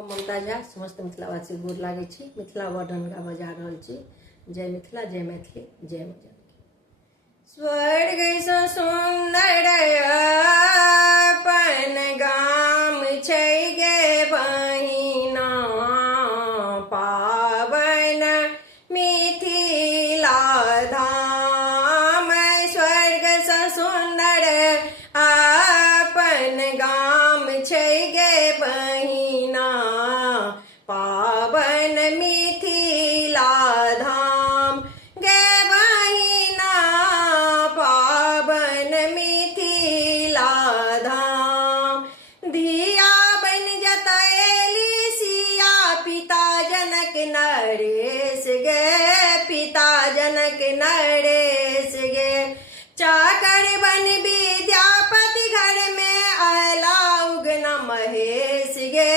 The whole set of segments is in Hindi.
ममता झा समस्त मिथिलावासी गोर लागै छी। मिथिला वर्णन बजा रहल छी। जय मिथिला, जय मैथिली, जय मैथिली। स्वर्ग सँ सुंदर अपन गाम छै गे बहिना, पावन मिथिला धाम। स्वर्ग सँ सुंदर अपन गाम छै गे बहिना, पावन मिथिला धाम। गे बहिना पावन मिथिला धाम। धिया बन जतैली सिया पिता जनक नरेश गे, पिता जनक नरेश गे। चाकर बन विद्यापति घर में अला उगन महेश गे,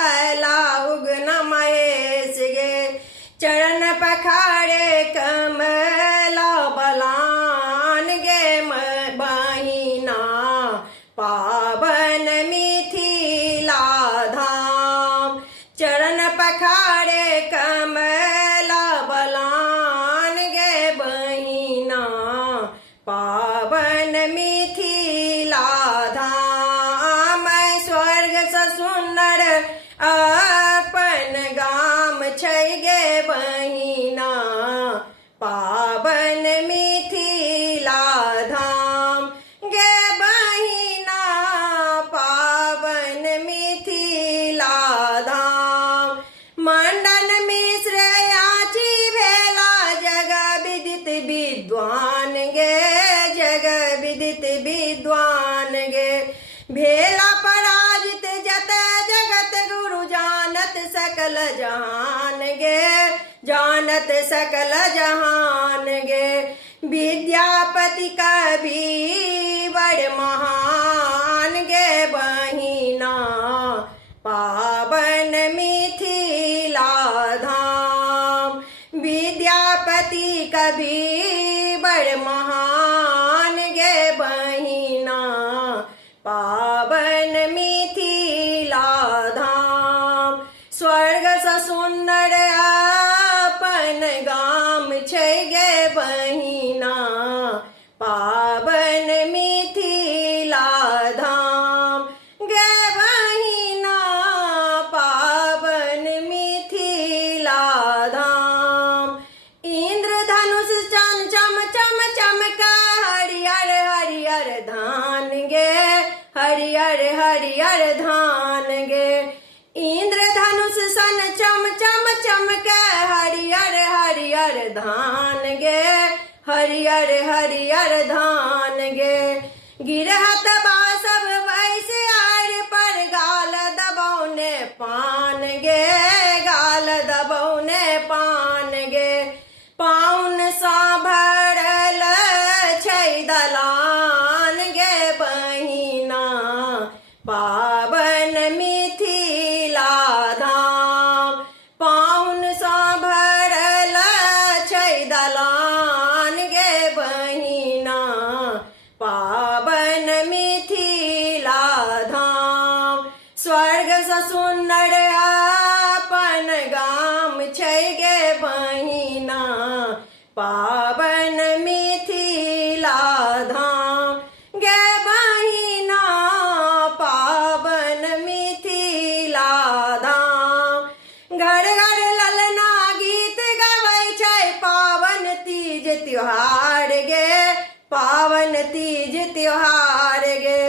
अला उगन महेश गे। चरण पखारे कमला बलान गे बहिना, पावन मिथिला धाम। चरण पखारे कमला बलान गे बहिना, पावन मिथिला धाम। स्वर्ग सँ सुंदर अपन गाम छै गे बहिना, पावन मिथिला धाम। गे बहिना पावन मिथिला धाम। मंडन मिश्र याची भेला जग विदित विद्वान गे, जग विदित विद्वान गे। भेला पराजित जत जगत गुरु जानत सकल जहान गे, जानत सकल जहान गे। विद्यापति कवि बड़ महान गे बहिना, पावन मिथिला धाम। विद्यापति कवि बड़ महान गे बहिना, पावन मिथिला धाम। स्वर्ग सँ सुंदर अपन गाम छै गे बहिना, पावन मिथिला धाम। गे बहिना पावन मिथिला धाम। इंद्रधनुष चम चम चम चमका हरियर हरियर धान गे, हरियर हरियर धान गे। इंद्रधनुष सन चम चम चमके हरियर हरियर धान गे, हरियर हरियर धान गे। गिरहत बासव वैसे आड़ पर गाल दबौने पान गे, गाल दबौने पान गे। पाउन सा भरल छै दलान गे बहिना, पावन मिथिला धाम। पाउन सा भरल छै दलान गे बहिना, पावन मिथिला धाम। स्वर्ग सँ सुंदर अपन गाम छै गे बहिना, पावन मिथिला धाम। गे बहिना पावन मिथिला धाम। घर घर ललना गीत गबै छै पावन तीज त्योहार गे, पावन तीज त्योहार गे।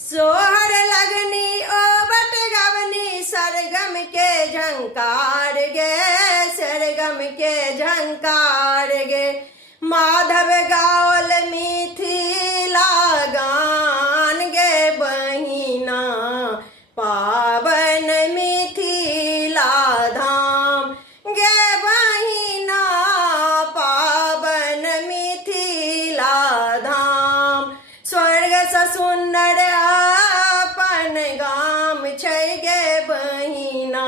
सोहर लगनी ओ बट गवनी सरगम के झंकार गे, सरगम के झंकार गे। माधव गाओल मिथिला गान गे बहिना, पावन मिथिला धाम। गे बहिना पावन मिथिला धाम। स्वर्ग सँ सुंदर अपन गाम छै गे बहिना,